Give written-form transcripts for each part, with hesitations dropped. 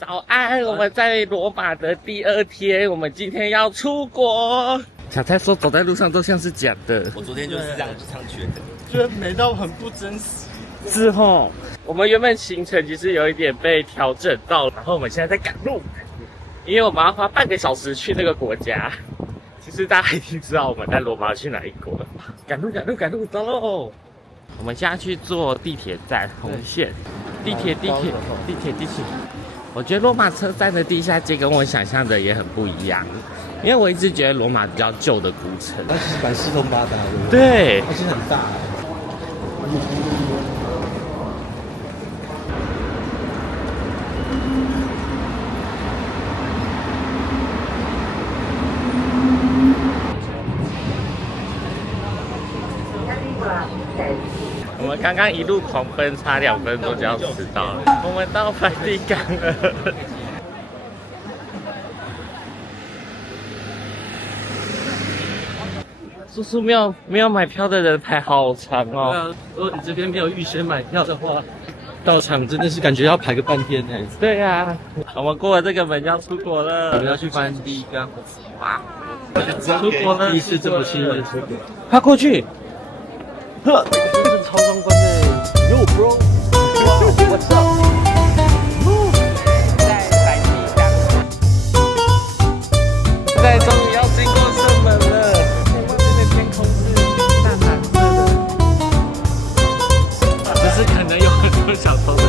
早安，我们在罗马的第2天，我们今天要出国。小蔡说走在路上都像是假的，我昨天就是这样觉得，觉得美到很不真实。之后我们原本行程其实有一点被调整到，然后我们现在在赶路，因为我们要花半个小时去那个国家。其实大家已经知道我们在罗马去哪一国了。赶路，走喽！我们现在去坐地铁站红线，地铁。我觉得罗马车站的地下街跟我想象的也很不一样，因为我一直觉得罗马比较旧的古城，它其实蛮四通八达的，对，而且很大。我们刚刚一路狂奔，差2分钟就要迟到了。我们到梵蒂冈了。叔叔没有买票的人排好长哦。如果你这边没有预先买票的话，到场真的是感觉要排个半天呢。对呀，我们过了这个门要出国了。我们要去梵蒂冈，哇，出国了！第一次这么亲热出国，快过去！呵，真是超壮观的。Yo bro， 哇 ，What's up？ 在梵蒂冈，现在终于要经过圣门了。外面的天空是淡蓝色的，只是可能有很多小偷的家。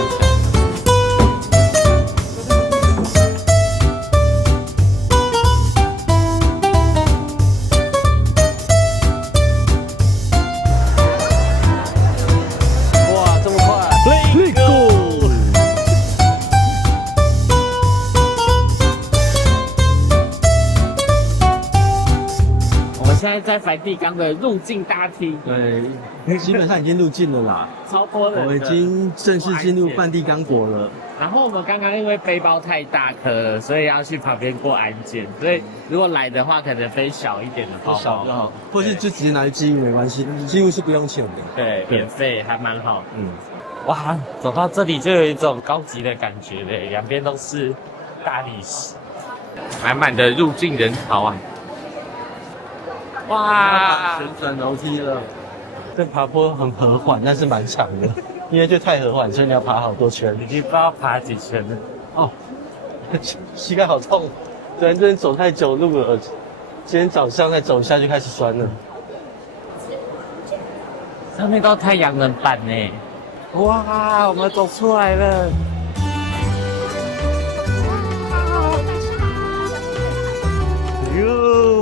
现在在梵蒂冈的入境大厅，对，基本上已经入境了啦，超多人，我们已经正式进入梵蒂冈国了。然后我们刚刚因为背包太大颗了，所以要去旁边过安检，所以如果来的话，可能背小一点的包包就好，或是就直接拿去寄运没关系，几乎是不用钱的。对，免费还蛮好。哇，走到这里就有一种高级的感觉嘞，两边都是大理石，满满的入境人潮啊。哇！旋转楼梯了，这爬坡很和缓，但是蛮长的，因为就太和缓，所以你要爬好多圈。已经不知道爬几圈了。哦，膝盖好痛，昨天真的走太久路了，今天早上再走一下就开始酸了。上面都太阳能板呢。哇，我们走出来了。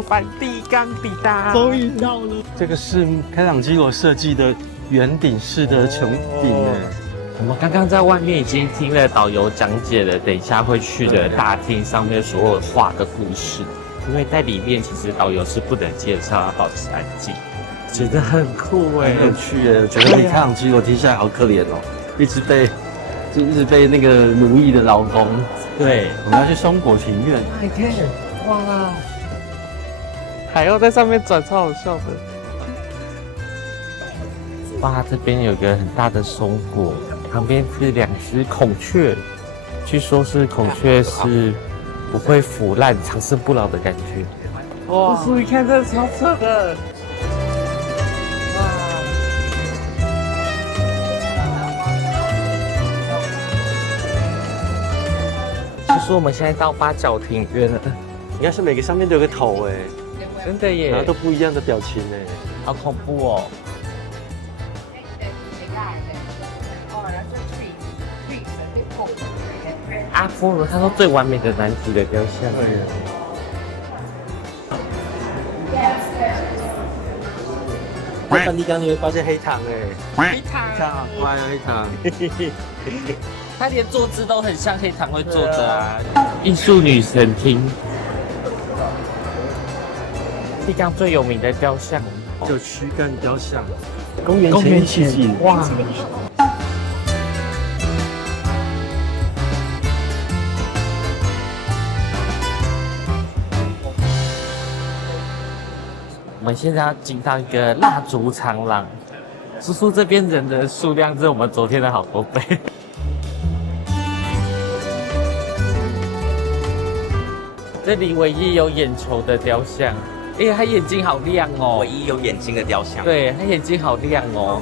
梵蒂冈抵达，终于到了。这个是开朗基罗设计的圆顶式的穹顶我们刚刚在外面已经听了导游讲解了，等一下会去的大厅上面所有画的故事。因为在里面其实导游是不能介绍，要保持安静，觉得很酷哎，很有趣哎。我觉得你开朗基罗听下来好可怜哦，一直被那个奴役的劳工。对，我们要去松果庭院。你看，哇！海鸥在上面转，超好笑的。哇，这边有个很大的松果，旁边是2只孔雀，据说是孔雀是不会腐烂、长生不老的感觉。哇！叔，你看这超扯的。哇！据说我们现在到八角庭院了。应该是每个上面都有个头哎。真的耶，然后都不一样的表情哎，好恐怖哦！阿波罗，他说最完美的男子的雕像。在梵蒂冈你会发现黑糖哎，黑糖，哇，黑糖，他连坐姿都很像黑糖会坐着啊。艺术女神厅。梵蒂冈最有名的雕像，就躯干雕像，公元前1世纪，哇！我们现在要进到一个蜡烛长廊，叔叔这边人的数量是我们昨天的好多倍。这里唯一有眼球的雕像，他眼睛好亮哦，唯一有眼睛的雕像。对，他眼睛好亮哦。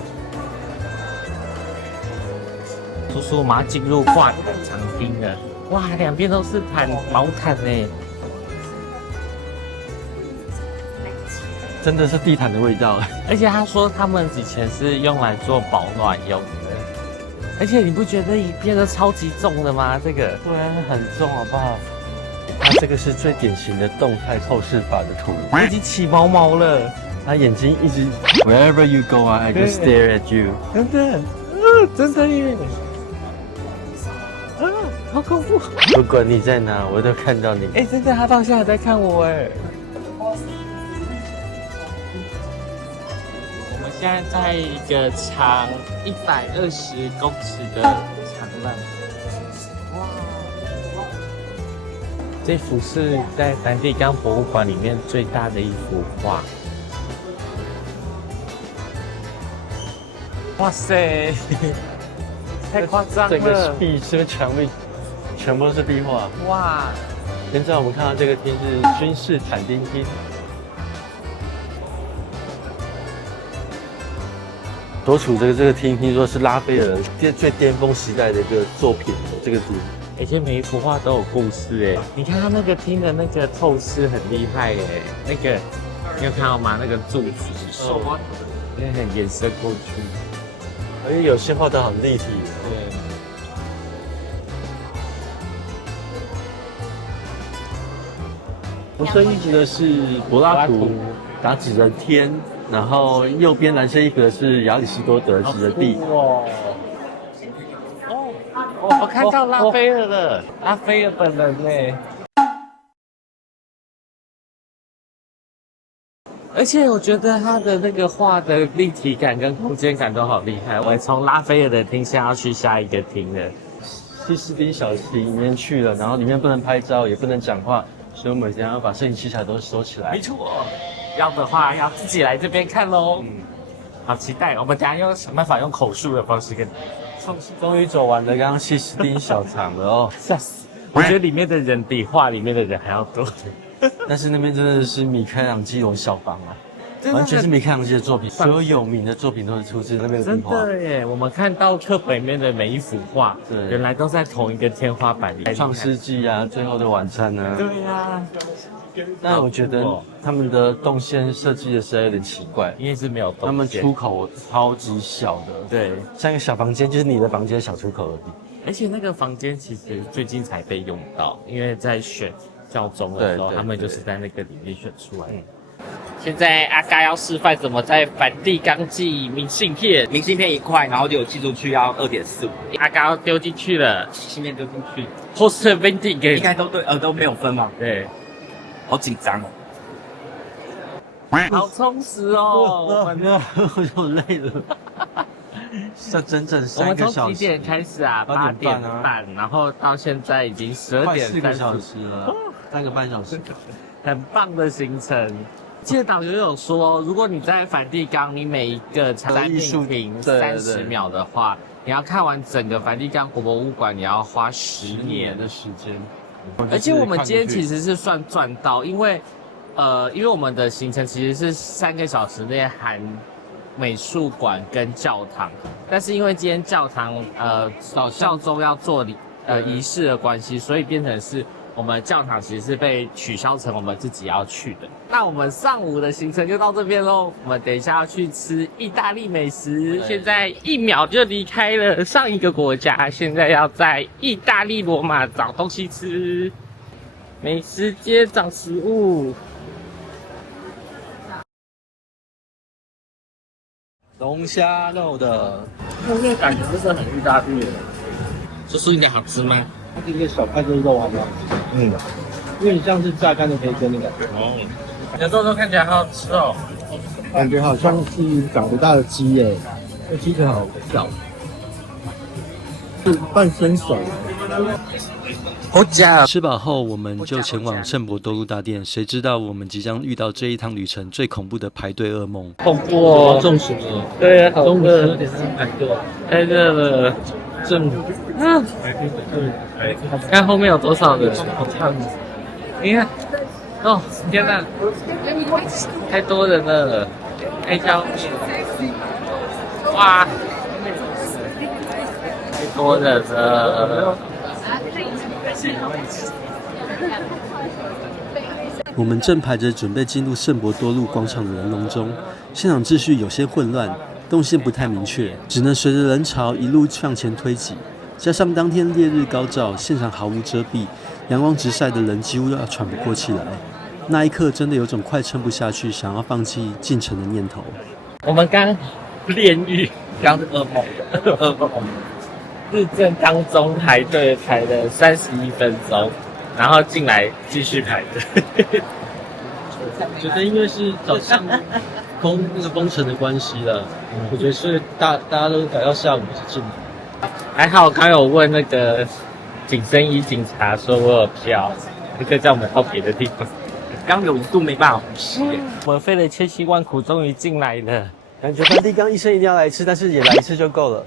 叔叔，我们要进入画毯长厅了。哇，两边都是毛毯呢。真的是地毯的味道。而且他说他们以前是用来做保暖用的。而且你不觉得影片都超级重的吗？这个对啊，很重好不好？它这个是最典型的动态透视法的图，已经起毛毛了。他眼睛一直 Wherever you go, I can stare at you。真的，真的耶！好恐怖！不管你在哪，我都看到你。真的，他到现在还在看我哎。我们现在在一个长120公尺的长廊。哇！这幅是在梵蒂冈博物馆里面最大的一幅画。哇塞！太夸张了！整个壁这个墙壁全部都是壁画。哇！现在我们看到这个厅是君士坦丁厅。所处这个厅，听说是拉斐尔最巅峰时代的一个作品。这个厅，而且每一幅画都有故事哎。你看他那个厅的那个透视很厉害哎，那个你有看到吗？那个柱子手啊，那很延伸过去，而且有些画得很立体。对。红色衣服的是柏拉图打指着天，然后右边蓝色衣服的是亚里士多德指着地。我看到拉斐尔了，拉斐尔本人呢。而且我觉得他的那个画的立体感跟空间感都好厉害。我们从拉斐尔的厅现在要去下一个厅了，西斯丁小厅里面去了，然后里面不能拍照，也不能讲话，所以我们现在要把摄影器材都收起来。没错，要的话要自己来这边看咯。好期待！我们等一下想办法用口述的方式跟你。终于走完了刚刚西斯丁小堂了哦，吓死！我觉得里面的人比画里面的人还要多。但是那边真的是米开朗基罗小房啊，完全是米开朗基罗的作品，所有有名的作品都是出自那边的壁画。真的耶！我们看到课本里面的每一幅画，对，原来都在同一个天花板里。创世纪啊，最后的晚餐啊。对呀。但我觉得他们的动线设计的实在有点奇怪，因为是没有动线，他们出口超级小的，对，像一个小房间，就是你的房间小出口而已。而且那个房间其实最近才被用到，因为在选教宗的时候，他们就是在那个里面选出来。现在阿嘎要示范怎么在梵蒂冈寄明信片，明信片1块，然后就有寄出去要2.45。阿嘎要丢进去了，明信片丢进去 ，poster vending 应该都对，都没有分嘛。对，好紧张哦。好充实哦，我们我累了。这整整3个小时。我们从几点开始啊？8点半，然后到现在已经12点4个小时了，3个半小时，很棒的行程。记得导游有说，如果你在梵蒂冈，你每一个展品30秒的话，你要看完整个梵蒂冈博物馆，你要花10年的时间。而且我们今天其实是算赚到，因为我们的行程其实是3个小时内含美术馆跟教堂，但是因为今天教堂教宗要做仪式的关系，所以变成是我们教堂其实是被取消成我们自己要去的。那我们上午的行程就到这边咯，我们等一下要去吃意大利美食，现在1秒就离开了上一个国家，现在要在意大利罗马找东西吃，美食街找食物。龙虾肉的，那个感觉就是很意大利的。叔叔，你的好吃吗？它是一个小块的肉啊，因为你像是榨干的培根的感觉。你的肉都看起来好好吃哦，感觉好像是长不大的鸡耶，那鸡腿好小，是半生熟。好假！吃饱后，我们就前往圣伯多禄大殿。谁知道我们即将遇到这一趟旅程最恐怖的排队噩梦。恐怖哦，中暑了。对啊，好中午热， 12点3排队，太热了。正看后面有多少人，好烫。你看，哦，天哪，太多人了，太消灭了，哇，太多人了。我们正排着准备进入圣伯多禄广场的人龙中，现场秩序有些混乱，动线不太明确，只能随着人潮一路向前推挤。加上当天烈日高照，现场毫无遮蔽，阳光直晒的人几乎要喘不过气来。那一刻真的有种快撑不下去，想要放弃进城的念头。我们刚炼狱，刚是噩梦，噩梦。日正当中排队排了31分钟，然后进来继续排队。觉得因为是早上封城的关系了，我觉得是大家都改到下午才进来。还好，刚有问那个紧身衣警察说我有票，那个叫我们到别的地方。刚有一度没办法呼吸。我们费了千辛万苦，终于进来了。感觉梵蒂冈一生一定要来一次，但是也来一次就够了。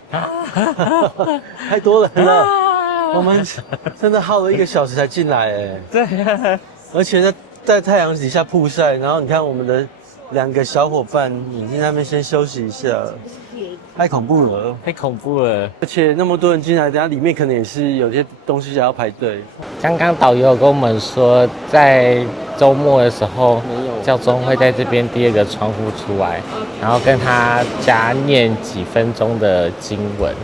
太多人了，我们真的耗了1个小时才进来哎。对啊，而且在太阳底下曝晒，然后你看我们的2个小伙伴已经在那边先休息一下，太恐怖了，太恐怖了。而且那么多人进来，等下里面可能也是有些东西还要排队。刚刚导游跟我们说，在周末的时候，教宗会在这边第2个窗户出来，然后跟他加念几分钟的经文。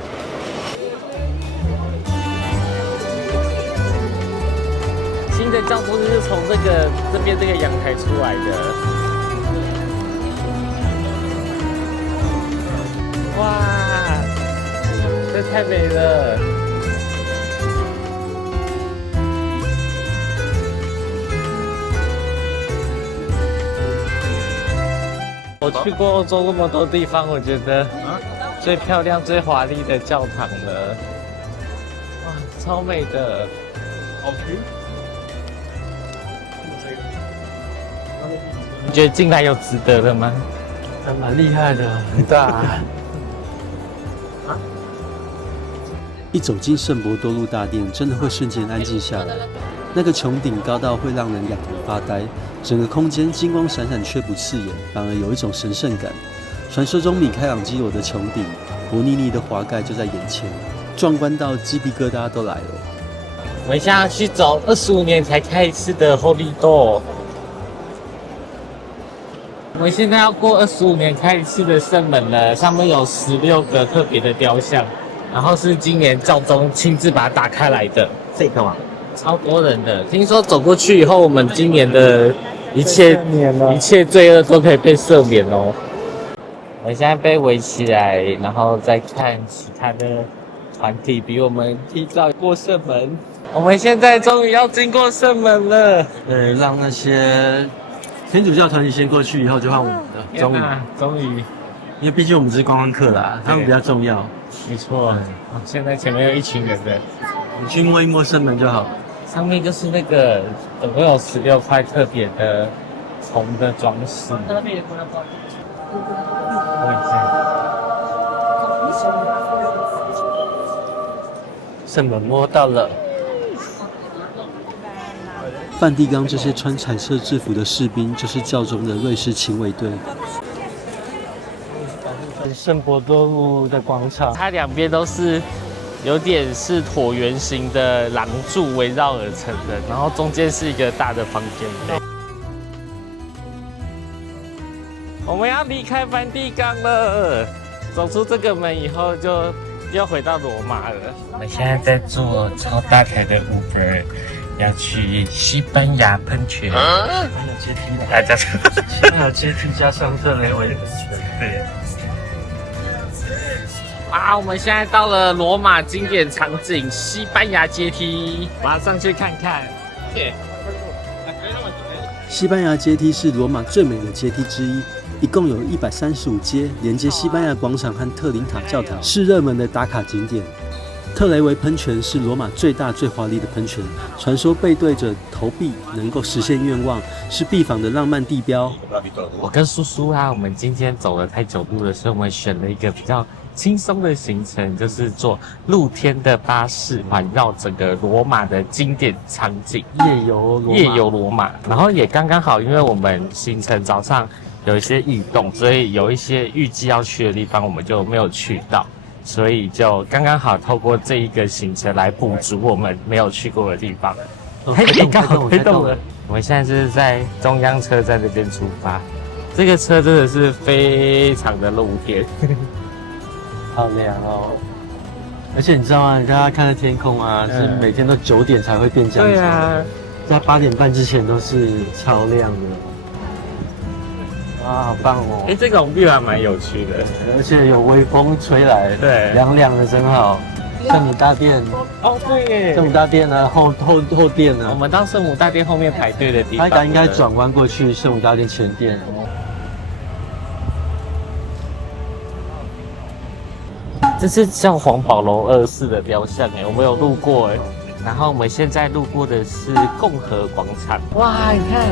新的教宗就是从这边这个阳台出来的。哇，这太美了！我去过欧洲那么多地方，我觉得最漂亮、最华丽的教堂了，哇，超美的。你觉得进来有值得的吗？还蛮厉害的，很大。一走进圣伯多禄大殿，真的会瞬间安静下来。那个穹顶高到会让人仰头发呆，整个空间金光闪闪却不刺眼，反而有一种神圣感。传说中米开朗基罗的穹顶，伯尼尼的华盖就在眼前，壮观到鸡皮疙瘩都来了。我们现在要去走25年才开一次的 Holy Door。我们现在要过25年开一次的圣门了，上面有16个特别的雕像，然后是今年教宗亲自把它打开来的。这个嘛，超多人的，听说走过去以后，我们今年的一切罪恶都可以被赦免哦。我们现在被围起来，然后再看其他的团体比我们提早过圣门。我们现在终于要经过圣门了。让那些天主教团体先过去，以后就换我们的。终于，因为毕竟我们只是观光客啦，他们比较重要。没错。现在前面有一群人的，你去摸一摸圣门就好。上面就是那个总共有16块特别的铜的装饰。圣门摸到了。梵蒂冈这些穿彩色制服的士兵，就是教宗的瑞士亲卫队。圣伯多禄的广场，它两边都是有点是椭圆形的廊柱围绕而成的，然后中间是一个大的房间。我们要离开梵蒂冈了，走出这个门以后就要回到罗马了。我们现在在坐超大台的 Uber， 要去西班牙喷泉。西班牙阶梯的，大家西班牙阶梯加上特雷维喷泉。对。啊，我们现在到了罗马经典场景西班牙阶梯，马上去看看。西班牙阶梯是罗马最美的阶梯之一，一共有135阶，连接西班牙广场和特林塔教堂，是热门的打卡景点。特雷维喷泉是罗马最大最华丽的喷泉，传说背对着投币能够实现愿望，是必访的浪漫地标。我跟叔叔啊，我们今天走了太久路了，所以我们选了一个比较轻松的行程，就是坐露天的巴士环绕整个罗马的经典场景，夜游罗马。然后也刚刚好，因为我们行程早上有一些异动，所以有一些预计要去的地方我们就没有去到，所以就刚刚好透过这一个行程来补足我们没有去过的地方。刚好开动了。我们现在就是在中央车站这边出发，这个车真的是非常的露天。好凉哦！而且你知道吗？你刚刚看的天空啊，是每天都9点才会变这样子。对啊，在8点半之前都是超亮的。哇，好棒哦！这种地方蛮有趣的，而且有微风吹来，对，凉凉的真好。圣母大殿哦，对耶，圣母大殿呢，后殿呢？我们到圣母大殿后面排队的地方，他应该转弯过去圣母大殿前殿。这是像黄宝楼2世的雕像我们有路过然后我们现在路过的是共和广场。哇，你看，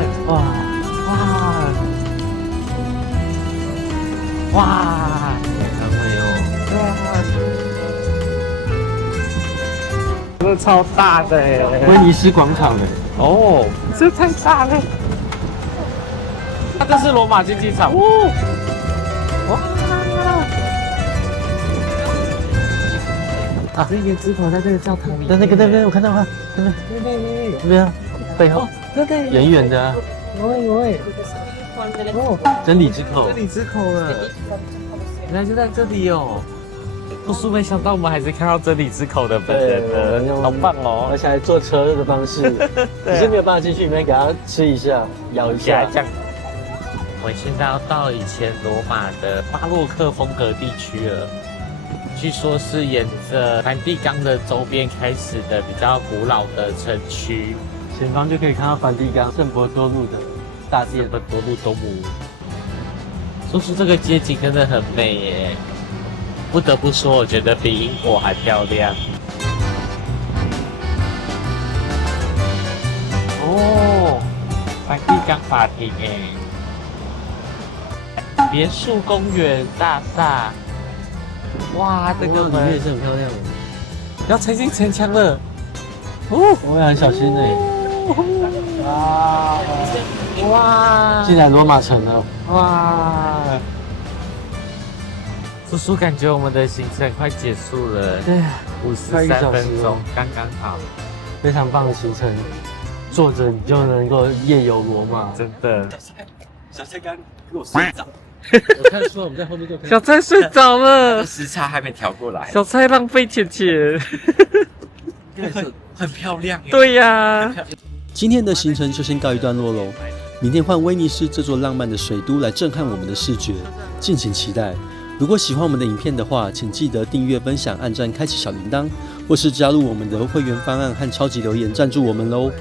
哇，很美哦！真的超大的威尼斯广场哦，这太大了。这是罗马竞技场哦，哇！啊，这岩石头在这个教堂里。在那边，我看到了，那边背后，对，远远的，有哦，真理之口，真理之口了，原来就在这里哦。不是没想到我们还是看到真理之口的本人的，好棒哦！而且还坐车的方式，只是没有办法进去里面给它吃一下、咬一下。这样，我们现在要到以前罗马的巴洛克风格地区了。据说是沿着梵蒂冈的周边开始的比较古老的城区，前方就可以看到梵蒂冈圣伯多禄的大殿。圣伯多禄东姆，说是这个街景真的很美耶，不得不说，我觉得比英国还漂亮。哦，梵蒂冈法庭别墅公园大厦。哇，这个里面也是很漂亮的，要踩进城墙了，哦，我也很小心哇，进来罗马城了，哇！叔叔感觉我们的行程快结束了，对，53分钟，刚刚好，非常棒的行程，坐着你就能够夜游罗马，真的。小蔡刚给我睡着。我看出来我们在后面就可以。小蔡睡着了，时差还没调过来。小蔡浪费钱。很漂亮耶。对呀。今天的行程就先告一段落喽，明天换威尼斯这座浪漫的水都来震撼我们的视觉，敬请期待。如果喜欢我们的影片的话，请记得订阅、分享、按赞、开启小铃铛，或是加入我们的会员方案和超级留言赞助我们喽。